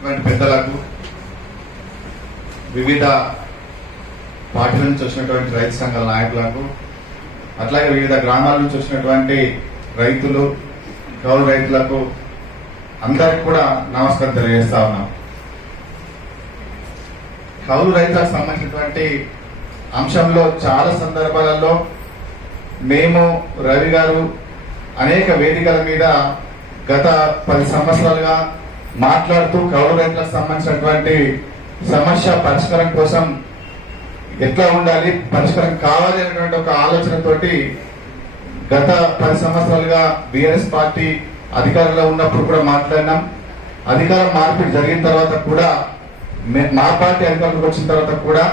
వచ్చినటువంటి పెద్దలకు వివిధ పార్టీల నుంచి వచ్చినటువంటి రైతు సంఘాల నాయకులకు అట్లాగే వివిధ గ్రామాల నుంచి వచ్చినటువంటి రైతులు కౌలు రైతులకు అందరికి కూడా నమస్కారం తెలియజేస్తా ఉన్నాం. కౌలు రైతులకు సంబంధించినటువంటి అంశంలో చాలా సందర్భాలలో మేము రవి గారు అనేక వేదికల మీద గత పది సంవత్సరాలుగా మాట్లాడుతూ కౌలు రైతులకు సంబంధించినటువంటి సమస్య పరిష్కారం కోసం ఎట్లా ఉండాలి పరిష్కారం కావాలి అనేటువంటి ఒక ఆలోచనతోటి గత పది సంవత్సరాలుగా బీఆర్ఎస్ పార్టీ అధికారంలో ఉన్నప్పుడు కూడా మాట్లాడినాం. అధికారం మార్పిడి జరిగిన తర్వాత కూడా మా పార్టీ అధికారంలోకి వచ్చిన తర్వాత కూడా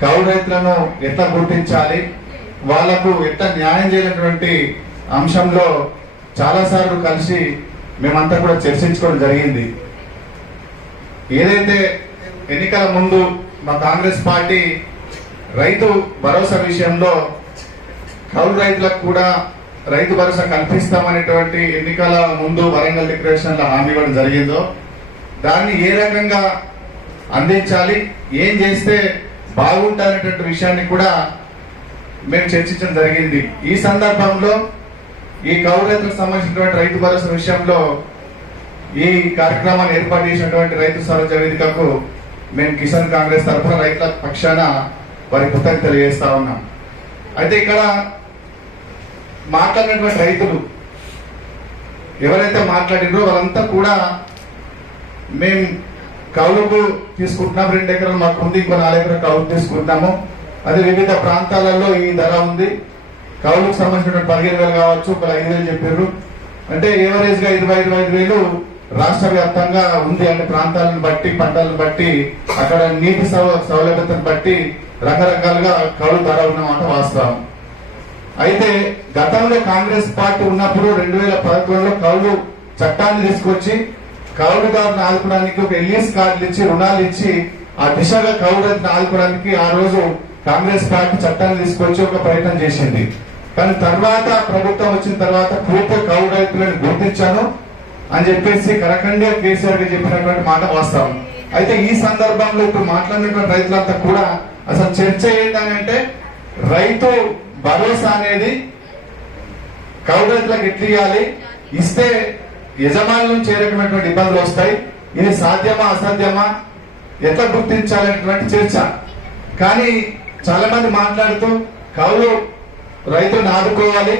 కౌలు రైతులను ఎట్లా గుర్తించాలి వాళ్ళకు ఎట్లా న్యాయం చేయనటువంటి అంశంలో చాలా సార్లు కలిసి మేమంతా కూడా చర్చించుకోవడం జరిగింది. ఏదైతే ఎన్నికల ముందు మా కాంగ్రెస్ పార్టీ రైతు భరోసా విషయంలో కౌలు రైతులకు కూడా రైతు భరోసా కల్పిస్తామనేటువంటి ఎన్నికల ముందు వరంగల్ డిక్లరేషన్లో హామీ ఇవ్వడం జరిగిందో దాన్ని ఏ రకంగా అందించాలి ఏం చేస్తే బాగుంటారనేటువంటి విషయాన్ని కూడా మేము చర్చించడం జరిగింది. ఈ సందర్భంలో ఈ కౌలు రైతులకు సంబంధించినటువంటి రైతు భరోసా విషయంలో ఈ కార్యక్రమాన్ని ఏర్పాటు చేసినటువంటి రైతు సరోజ వేదికకు మేము కిసాన్ కాంగ్రెస్ తరఫున రైతుల పక్షాన వారి కృతజ్ఞత తెలియజేస్తా ఉన్నాం. అయితే ఇక్కడ మాట్లాడినటువంటి రైతులు ఎవరైతే మాట్లాడినో వాళ్ళంతా కూడా మేము కౌలుకు తీసుకుంటున్నాం. రెండు ఎకరాలు మాకు ఉంది ఇంకో నాలుగు ఎకరాలు కౌలుకు తీసుకుంటున్నాము. అది వివిధ ప్రాంతాలలో ఈ ధర ఉంది. కౌలుకు సంబంధించిన పదిహేను వేలు కావచ్చు ఒక ఐదు వేలు చెప్పారు అంటే ఏవరేజ్గా ఇరవై ఇరవై ఐదు వేలు రాష్ట్ర వ్యాప్తంగా ఉంది. అన్ని ప్రాంతాలను బట్టి పంటలను బట్టి అక్కడ నీటి సౌ- సౌలభ్యతను బట్టి రకరకాలుగా కౌలు ధర ఉన్నమాట వాస్తవం. అయితే గతంలో కాంగ్రెస్ పార్టీ ఉన్నప్పుడు రెండు వేల పదకొండులో కౌలు చట్టాన్ని తీసుకొచ్చి కౌలుదారుని ఆదుకోవడానికి ఒక ఎల్ఈఎస్ కార్డులు ఇచ్చి రుణాలు ఇచ్చి ఆ దిశగా కౌలుదారుని ఆదుకోవడానికి ఆ రోజు కాంగ్రెస్ పార్టీ చట్టాన్ని తీసుకొచ్చి ఒక ప్రయత్నం చేసింది. కానీ తర్వాత ప్రభుత్వం వచ్చిన తర్వాత పూర్తి కౌలు రైతులను గుర్తించాను అని చెప్పేసి కరకండే కేసీఆర్ గారు చెప్పినటువంటి మాట వాస్తవం. అయితే ఈ సందర్భంలో ఇప్పుడు మాట్లాడినటువంటి రైతులంతా కూడా అసలు చర్చ ఏంటంటే రైతు భరోసా అనేది కౌలు రైతులకు ఎట్లా ఇవ్వాలి? ఇస్తే యజమానుల నుంచి ఏ రకమైనటువంటి ఇబ్బందులు వస్తాయి. ఇది సాధ్యమా అసాధ్యమా? ఎట్లా గుర్తించాలనేటువంటి చర్చ. కానీ చాలా మంది మాట్లాడుతూ కౌలు రైతులను ఆదుకోవాలి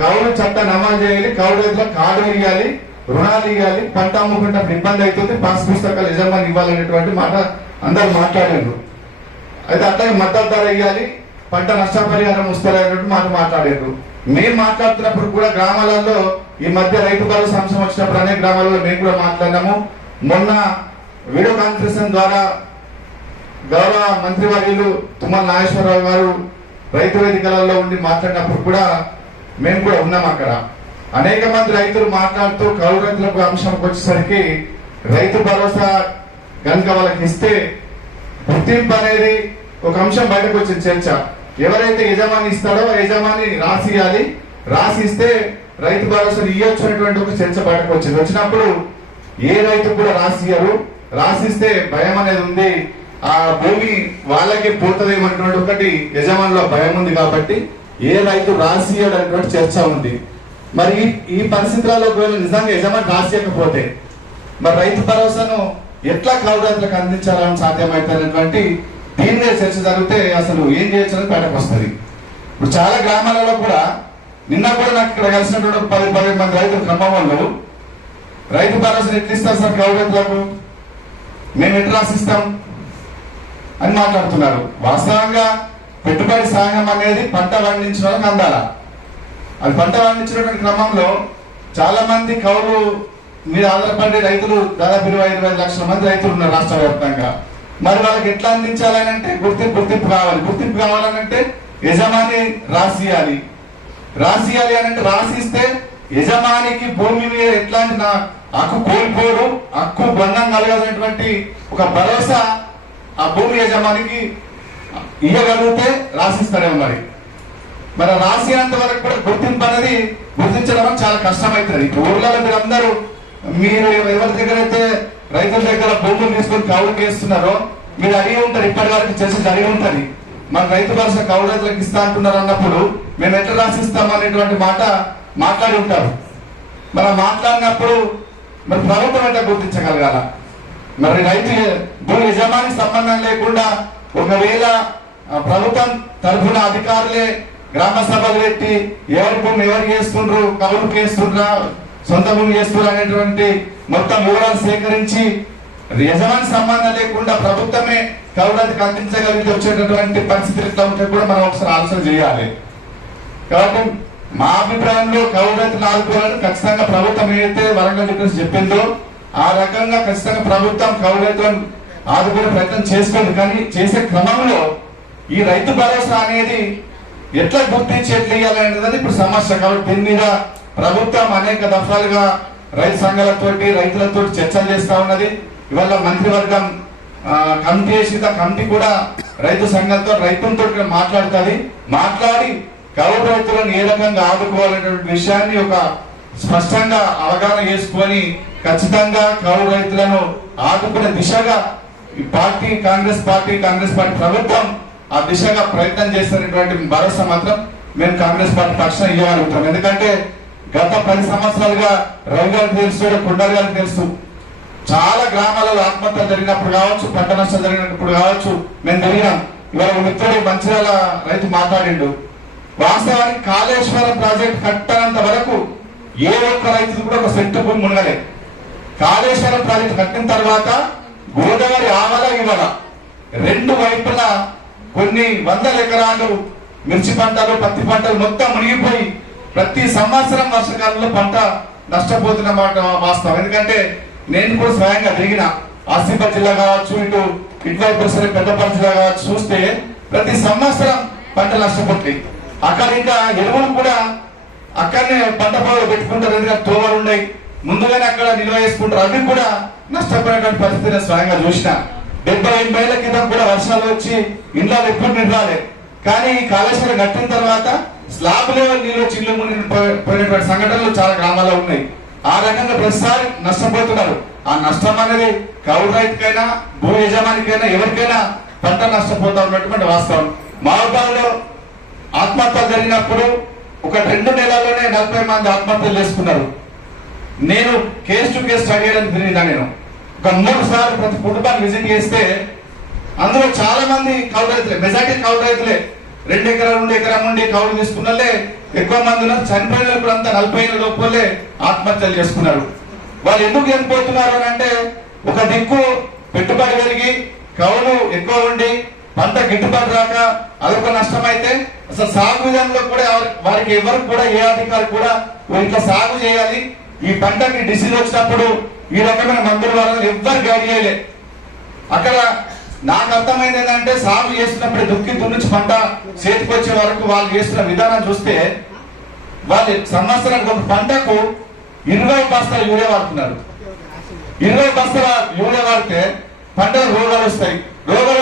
కౌలు చట్టాన్ని అమలు చేయాలి కౌలు రైతులకు కార్డు ఇవ్వాలి రుణాలు ఇవ్వాలి పంట అమ్ముకుంటే ఇబ్బంది అవుతుంది పాస్ పుస్తకాలు యజమాని ఇవ్వాలనేటువంటి మాట అందరు మాట్లాడారు. అయితే అట్లాగే మద్దతు ధర ఇవ్వాలి పంట నష్టపరిహారం వస్తారనేటువంటి మాట మాట్లాడారు. మేము మాట్లాడుతున్నప్పుడు కూడా గ్రామాలలో ఈ మధ్య రైతు భరోసా అంశం వచ్చినప్పుడు అనేక గ్రామాలలో మేము కూడా మాట్లాడినాము. మొన్న వీడియో కాన్ఫరెన్స్ ద్వారా గౌరవ మంత్రివర్యులు తుమ్మల నాగేశ్వరరావు గారు రైతు వేదికలలో ఉండి మాట్లాడినప్పుడు కూడా మేము కూడా ఉన్నాం అక్కడ. అనేక మంది రైతులు మాట్లాడుతూ కౌలు రైతులకు అంశంకి వచ్చేసరికి రైతు భరోసా కనుక వాళ్ళకి ఇస్తే గుర్తింపు అనేది ఒక అంశం బయటకు వచ్చింది చర్చ. ఎవరైతే యజమాని ఇస్తాడో యజమాని రాసియాలి రాసిస్తే రైతు భరోసా ఇవ్వచ్చు అనేటువంటి ఒక చర్చ బయటకు వచ్చింది. వచ్చినప్పుడు ఏ రైతు కూడా రాసియ్యరు రాసిస్తే భయం అనేది ఉంది. ఆ భూమి వాళ్ళకే పోతుందేమన్నటువంటి ఒకటి యజమానిలో భయం ఉంది కాబట్టి ఏ రైతు రాసియడు అనేటువంటి చర్చ ఉంది. మరి ఈ- పరిస్థితులలో ఒకవేళ నిజంగా యజమాని రాసియకపోతే మరి రైతు భరోసాను ఎట్లా కౌలు రైతులకు అందించాలని సాధ్యమవుతున్నటువంటి దీని మీద చర్చ జరిగితే అసలు ఏం చేయొచ్చు అనేది బయటకు వస్తుంది. ఇప్పుడు చాలా గ్రామాలలో కూడా నిన్న కూడా నాకు ఇక్కడ కలిసినటువంటి పది పది మంది రైతులు ఖమ్మం రైతు భరోసాను ఎట్లా ఇస్తారు సార్ కౌలు రైతులకు మేము ఎట్లా రాసిస్తాం? అని మాట్లాడుతున్నారు. వాస్తవంగా పెట్టుబడి సాయం అనేది పంట పండించిన వాళ్ళకి అందాల? అది పంట పండించినటువంటి క్రమంలో చాలా మంది కౌలు మీద ఆధారపడే రైతులు దాదాపు ఇరవై ఇరవై లక్షల మంది రైతులు ఉన్నారు రాష్ట్ర వ్యాప్తంగా. మరి వాళ్ళకి ఎట్లా అందించాలని అంటే గుర్తింపు గుర్తింపు కావాలి. గుర్తింపు కావాలనంటే యజమాని రాసియాలి. రాసియాలి అని అంటే రాసిస్తే యజమానికి భూమి మీద ఎట్లాంటి నా హక్కు కోల్పోడు హక్కు బంధం కలగదనేటువంటి ఒక భరోసా ఆ భూమి యజమానికి ఇవ్వగలిగితే రాసిస్తారేమో మరి. మరి రాసినంత వరకు కూడా గుర్తింపు అనేది గుర్తించడం చాలా కష్టమవుతుంది. ఇప్పుడు ఊర్లలో మీరు అందరూ మీరు ఎవరి దగ్గర అయితే రైతుల దగ్గర భూములు తీసుకొని కౌలుకి వేస్తున్నారో మీరు అడిగి ఉంటారు ఇప్పటి వరకు చర్చ జరిగి ఉంటుంది మన రైతు భరోసా కౌలు రైతులకు ఇస్తా అంటున్నారు అన్నప్పుడు మేము ఎట్లా రాసిస్తాం అనేటువంటి మాట మాట్లాడి ఉంటారు. మనం మాట్లాడినప్పుడు మరి ప్రభుత్వం ఎట్లా గుర్తించగలగాల? మరి రైతు భూ యజమాని సంబంధం లేకుండా ఒకవేళ ప్రభుత్వం తరఫున అధికారులే గ్రామ సభలు పెట్టి ఎవరి భూమి ఎవరు చేస్తుండ్రు కబురు చేస్తుండ్రా సొంత భూమి చేస్తున్నారు అనేటువంటి మొత్తం వివరాలు సేకరించి యజమాని సంబంధం లేకుండా ప్రభుత్వమే కౌలకి అందించగలిగి వచ్చేటటువంటి పరిస్థితులు ఎట్లా ఉంటే కూడా మనం ఒకసారి ఆలోచన చేయాలి. కాబట్టి మా అభిప్రాయంలో కౌలు నాలుగు ఖచ్చితంగా ప్రభుత్వం ఏదైతే వరంగల్ చెప్పేసి చెప్పిందో ఆ రకంగా ఖచ్చితంగా ప్రభుత్వం కౌలు రైతులను ఆదుకునే ప్రయత్నం చేస్తుంది. కానీ చేసే క్రమంలో ఈ రైతు భరోసా అనేది ఎట్లా గుర్తించి ఎట్లా ఇవ్వాలనేది ఇప్పుడు సమస్య. కాబట్టి దీని మీద ప్రభుత్వం అనేక దఫాలుగా రైతు సంఘాలతోటి రైతులతో చర్చలు చేస్తా ఉన్నది. ఇవాళ మంత్రివర్గం కమిటీ వేసిన కమిటీ కూడా రైతు సంఘాలతో రైతులతో మాట్లాడుతుంది. మాట్లాడి కౌలు రైతులను ఏ రకంగా ఆదుకోవాలనేటువంటి విషయాన్ని ఒక స్పష్టంగా అవగాహన చేసుకొని ఖచ్చితంగా కౌలు రైతులను ఆదుకునే దిశగా ఈ party Congress party Congress party ప్రభుత్వం ఆ దిశగా ప్రయత్నం చేస్తున్నటువంటి భరోసా మాత్రం మేము కాంగ్రెస్ పార్టీ పక్షాన ఇవ్వగలుగుతాం ఎందుకంటే గత పది సంవత్సరాలుగా రవి గారికి తెలుసు కుండల్ గారికి తెలుసు. చాలా గ్రామాలలో ఆత్మహత్య జరిగినప్పుడు కావచ్చు పంట నష్టం జరిగినప్పుడు కావచ్చు మేము తిరిగినాం. ఇవాళ మిత్రుడు మంచిర్యాల రైతు మాట్లాడిండు. వాస్తవానికి కాళేశ్వరం ప్రాజెక్ట్ కట్టనంత వరకు ఏ ఒక్క రైతు కూడా ఒక సెంటు భూమి మునగలే. కాళేశ్వరం ప్రాజెక్టు కట్టిన తర్వాత గోదావరి ఆవల ఇవల రెండు వైపులా కొన్ని వందల ఎకరాలు మిర్చి పంటలు పత్తి పంటలు మొత్తం మునిగిపోయి ప్రతి సంవత్సరం వర్షకాలంలో పంట నష్టపోతున్న మాట వాస్తవం. ఎందుకంటే నేను కూడా స్వయంగా దిగిన ఆసిఫాబాద్ జిల్లా కావచ్చు ఇటు ఇటువైపు సరే పెద్దపల్లి జిల్లా కావచ్చు చూస్తే ప్రతి సంవత్సరం పంట నష్టపోతుంది అక్కడ ఇంకా ఎరువులు కూడా అక్కడనే పంట పొలాలు పెట్టుకుంటారు ఎందుకంటే తోవలు ఉన్నాయి. ముందుగానే అక్కడ నిల్వ చేసుకుంటారు. అవి కూడా నష్టపోయినటువంటి పరిస్థితిని స్వయంగా చూసిన. డెబ్బై ఎనభై ఏళ్ళ క్రితం కూడా వర్షాలు వచ్చి ఇంట్లో ఎప్పుడు నిండాలి కానీ ఈ కాళేశ్వరం కట్టిన తర్వాత స్లాబ్ లెవెల్ నీళ్ళు వచ్చి ఇల్లు పోయినటువంటి సంఘటనలు చాలా గ్రామాల్లో ఉన్నాయి. ఆ రకంగా ప్రతిసారి నష్టపోతున్నారు. ఆ నష్టం అనేది కౌలు రైతుకైనా భూ యజమానికైనా ఎవరికైనా పంట నష్టపోతా ఉన్నటువంటి వాస్తవం. మా ఆత్మహత్య జరిగినప్పుడు ఒక రెండు నెలల్లోనే నలభై మంది ఆత్మహత్యలు చేసుకున్నారు. నేను కేస్ టు కేసు స్టడీ చేయడానికి తిరిగినా నేను. ఒక మూడు సార్లు ప్రతి కుటుంబాన్ని విజిట్ చేస్తే అందులో చాలా మంది కౌలు రైతులే మెజార్టీ కౌలు రైతులే. రెండు ఎకరాలు రెండు ఎకరం నుండి కౌలు తీసుకున్నలే ఎక్కువ మంది ఉన్నారు. చనిపోయిన కూడా అంతా నలభై ఏళ్ళ లోపలే ఆత్మహత్యలు చేసుకున్నారు. వాళ్ళు ఎందుకు చనిపోతున్నారు అని అంటే ఒక దిక్కు పెట్టుబడి పెరిగి కౌలు ఎక్కువ ఉండి పంట గిట్టుబాటు రాక అదొక నష్టం అయితే అసలు సాగు విధానంలో కూడా వారికి ఎవరు కూడా ఏ అధికారి కూడా "ఓ ఇట్లా సాగు చేయాలి. ఈ పంటకి డిసీజ్ వచ్చినప్పుడు ఈ రకమైన మందుల వల్ల ఎవ్వరు గైడ్ చేయలే. అక్కడ నాకు అర్థమైంది ఏంటంటే సాగు చేస్తున్నప్పుడు దుక్కి దున్నించి పంట చేతికి వచ్చే వరకు వాళ్ళు చేస్తున్న విధానం చూస్తే వాళ్ళు సంవత్సరానికి ఒక పంటకు ఇరవై బస్తాల యూరియా వాడుతున్నారు. ఇరవై బస్తాల యూరియా వాడితే పంటకు రోగాలు వస్తాయి. రోగాలు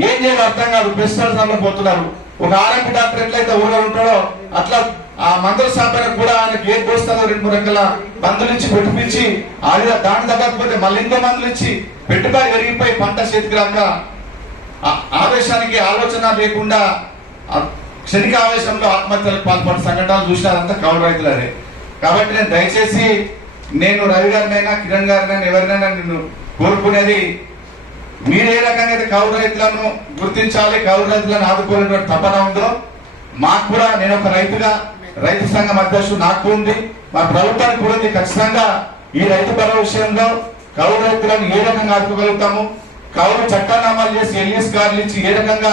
ఏం చేయాలి అర్థం కాదు. పెస్టిసైడ్స్ వల్ల పోతున్నారు. ఒక ఆర్ఎంపీ డాక్టర్ ఎట్లయితే ఊళ్ళో ఉంటాడో అట్లా ఆ మందుల షాపైన కూడా ఆయనకి ఏం పోస్తారో రెండు మూడు రకాల మందులు ఇచ్చి పెట్టిపించి అది దాని తగ్గకపోతే మళ్ళీ ఇంకో మందులు ఇచ్చి పెట్టుబడి పెరిగిపోయి పంట చేతికి రాక ఆ- ఆవేశానికి ఆలోచన లేకుండా క్షణిక ఆవేశంలో ఆత్మహత్యలకు పాల్పడిన సంఘటనలు చూసినారంతా కౌలు రైతులనే కాబట్టి నేను దయచేసి నేను రవి గారినైనా కిరణ్ గారినైనా ఎవరినైనా నేను కోరుకునేది మీరు ఏ రకంగా అయితే కౌలు రైతులను గుర్తించాలి కౌలు రైతులను ఆదుకోవాలనేటువంటి తపన ఉందో మాకు కూడా నేను ఒక రైతుగా రైతు సంఘం అధ్యక్షుడు నాకు ఉంది మా ప్రభుత్వానికి కూడా ఖచ్చితంగా ఈ రైతు భరోసా విషయంలో కౌలు రైతులను ఏ రకంగా ఆదుకోగలుగుతాము? కౌలు చట్టాన్ని అమలు చేసి ఎల్ఎస్ కార్డులు ఇచ్చి ఏ రకంగా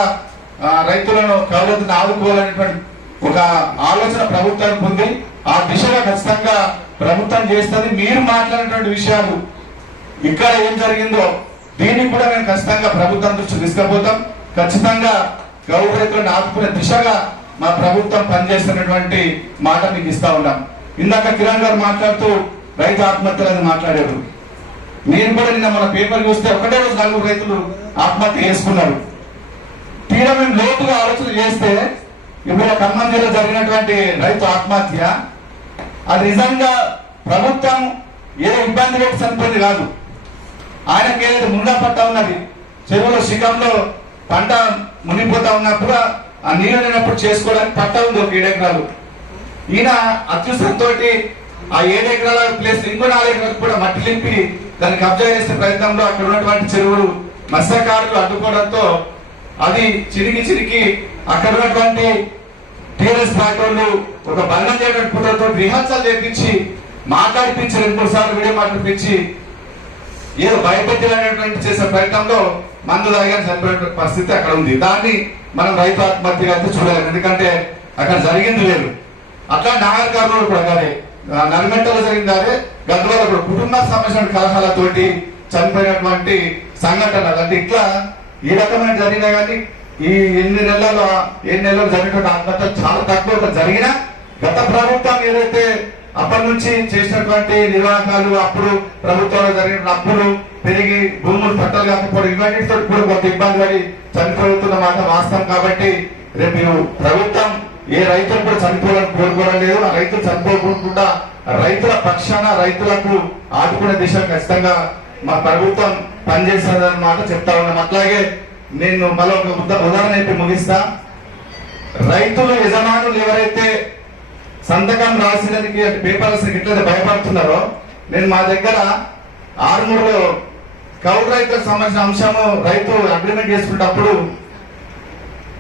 ఆ, రైతులను ఆదుకోవాలనేటువంటి ఒక ఆలోచన ప్రభుత్వానికి ఉంది. ఆ దిశగా ఖచ్చితంగా ప్రభుత్వం చేస్తుంది. మీరు మాట్లాడినటువంటి విషయాలు ఇక్కడ ఏం జరిగిందో దీన్ని కూడా మేము ఖచ్చితంగా ప్రభుత్వం దృష్టి తీసుకుపోతాం. ఖచ్చితంగా గౌరవ రైతులను ఆదుకునే దిశగా మా ప్రభుత్వం పనిచేస్తున్నటువంటి మాట మీకు ఇస్తా ఉన్నాం. ఇందాక కిరణ్ గారు మాట్లాడుతూ రైతు ఆత్మహత్యలు అని మాట్లాడారు. నేను కూడా నిన్న మన పేపర్ చూస్తే ఒకటే రోజు నలుగురు రైతులు ఆత్మహత్య చేసుకున్నారు. తీరా మేము లోతుగా ఆలోచన చేస్తే ఇప్పుడు ఖమ్మం జిల్లా జరిగినటువంటి రైతు ఆత్మహత్య అది నిజంగా ప్రభుత్వం ఏదో ఇబ్బంది పెట్టి చనిపోయింది కాదు. ఆయనకి ఏదైతే మునగా పట్ట ఉన్నది. చెరువులో శిఖంలో పంట మునిగిపోతా ఉన్నప్పుడు ఆ నీళ్ళు లేనప్పుడు చేసుకోవడానికి పట్ట ఉంది ఒక ఏడు ఎకరాలు ఈయన అత్యుసంతో ఆ ఏడు ఎకరాల ప్లేస్ ఇంకో నాలుగు ఎకరాలకు కూడా మట్టి లింపి దాన్ని కబ్జా చేసే ప్రయత్నంలో అక్కడ ఉన్నటువంటి చెరువులు మత్స్యకారులు అడ్డుకోవడంతో అది చిరిగి చిరిగి అక్కడ ఉన్నటువంటి టీఆర్ఎస్ పార్టీ ఒక బంధం చేయడం కుట్రతో రిహార్సల్ చేపించి మాట్లాడిపించి రెండు మూడు సార్లు వీడియో మాట్లాడిపించి ఏదో భయపెట్టినటువంటి చేసే ప్రయత్నంలో మందు తాగాని చనిపోయిన పరిస్థితి అక్కడ ఉంది. దాన్ని మనం రైతు ఆత్మహత్యగా అయితే చూడలేము ఎందుకంటే అక్కడ జరిగింది లేదు అట్లా నాగర్ కర్నూలు కూడా కానీ నరిమెట్టలో జరిగింది అదే గద్వాల కూడా. కుటుంబ సమస్య కలహాలతోటి చనిపోయినటువంటి సంఘటన. అంటే ఇట్లా ఈ రకమైన జరిగినా కానీ ఈ ఎన్ని నెలల్లో ఎన్ని నెలలు జరిగినటువంటి ఆత్మహత్య చాలా తక్కువ జరిగినా గత ప్రభుత్వం ఏదైతే అప్పటి నుంచి చేసినటువంటి నిర్వాహకాలు అప్పుడు ప్రభుత్వంలో జరిగిన అప్పులు పెరిగి భూములు పట్టాలు కాకపోవడం ఇవన్నిటితో కూడా కొంత ఇబ్బంది పడి చనిపోతున్న మాట వాస్తవం కాబట్టి రేపు ప్రభుత్వం ఏ రైతులు కూడా చనిపోవాలని కోరుకోవడం లేదు. ఆ రైతులు చనిపోకుండా రైతుల పక్షాన రైతులకు ఆదుకునే దిశ ఖచ్చితంగా మా ప్రభుత్వం పనిచేస్తుందన్నమాట చెప్తా ఉన్నాం. అట్లాగే నేను మరో ఒక ఉదాహరణ అయితే ముగిస్తా. రైతులు యజమానులు ఎవరైతే సంతకం రాసినకి అంటే పేపర్స్ ఎట్లయితే భయపడుతున్నారో నేను మా దగ్గర ఆరుమూరులో కౌలు రైతులకు సంబంధించిన అంశము రైతు అగ్రిమెంట్ చేసుకునేటప్పుడు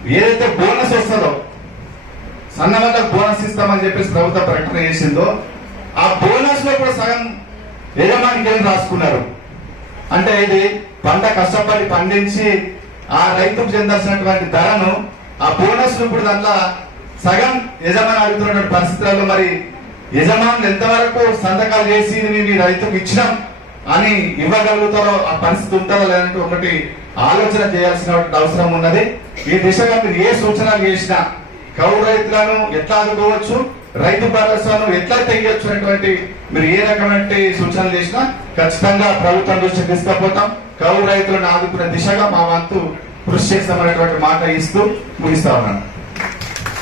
ఏదైతే బోనస్ వస్తుందో సన్న బోనస్ ఇస్తామని చెప్పేసి ప్రభుత్వం ప్రకటన చేసిందో ఆ బోనస్లో కూడా సగం యజమానికి రాసుకున్నారు? అంటే ఇది పంట కష్టపడి పండించి ఆ రైతుకు చెందాల్సినటువంటి ధరను ఆ బోనస్ ఇప్పుడు దాంట్లో సగం యజమాని అడుగుతున్నటువంటి పరిస్థితులలో మరి యజమానులు ఎంతవరకు సంతకాలు చేసి ఇది మేము రైతుకు ఇచ్చినాం అని ఇవ్వగలుగుతారో ఆ పరిస్థితి ఉంటుందో లేదంటే ఒకటి ఆలోచన చేయాల్సిన అవసరం ఉన్నది. ఈ దిశగా మీరు ఏ సూచనలు చేసినా కౌలు రైతులను ఎట్లా ఆదుకోవచ్చు రైతు భరోసాను ఎట్లా తెయ్యొచ్చు అనేటువంటి మీరు ఏ రకమైన సూచనలు చేసినా ఖచ్చితంగా ప్రభుత్వం దృష్టి తీసుకపోతాం. కౌలు రైతులను ఆదుకునే దిశగా మా వంతు కృషి చేస్తామనేటువంటి మాట ఇస్తూ ముగిస్తా ఉన్నాను.